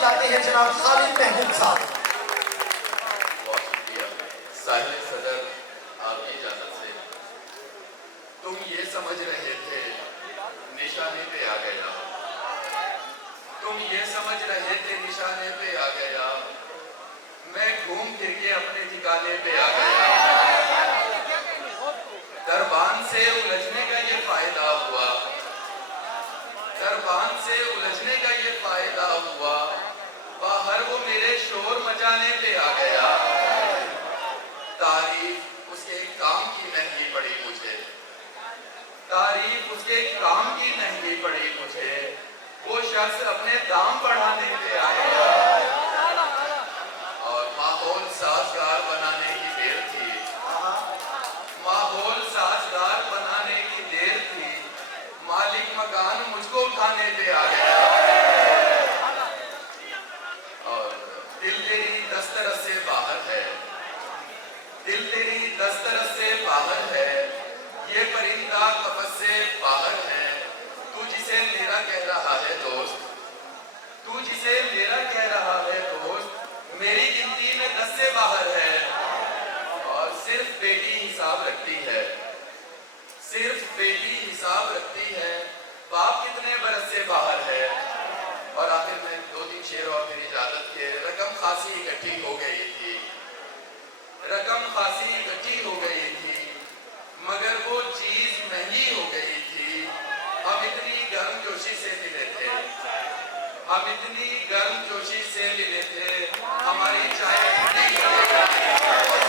جاتے ہیں جناب خالد محمود صاحب۔ بہت شکریہ ساحل صدر، آپ کی اجازت سے تم یہ سمجھ رہے تھے نشانے پہ آ گیا، تم یہ سمجھ رہے تھے نشانے پہ آ گیا، میں گھوم پھر کے اپنے ٹھکانے پہ آ گیا۔ دربان سے الجھنے کا یہ فائدہ ہوا، دربان سے الجھنے کا یہ فائدہ ہوا، باہر وہ میرے شور مچانے پہ آ گیا۔ تعریف اس کے کام کی مہنگی پڑی مجھے، تعریف اس کے کام کی مہنگی پڑی مجھے، وہ شخص اپنے دام بڑھانے پہ آ گیا اور ماحول سازگار بنانے کی دیر تھی، ماحول سازگار بنانے کی دیر تھی، مالک مکان مجھ کو اٹھانے پہ آ گیا اور دل تیری دسترس سے باہر ہے، دل تیری دسترس سے باہر ہے، یہ پرندہ قفس سے باہر ہے، تو جسے میرا کہہ رہا ہے دوست، تو جسے میرا کہہ رہا ہے دوست، میری گنتی میں 10 سے باہر ہے اور صرف بیٹی حساب رکھتی ہے، صرف بیٹی حساب رکھتی ہے، باپ کتنے برس سے باہر ہے۔ اور آخر میں 2-3 شعر اور پھر اجازت کے۔ رقم خاصی اکٹھی ہو گئی تھی، رقم خاصی اکٹھی ہو گئی تھی، مگر وہ چیز مہنگی ہو گئی تھی، ہم اتنی گرم جوشی سے ملے تھے، ہم اتنی گرم جوشی سے ملے تھے، ہماری چائے ٹھنڈی ہو گئی۔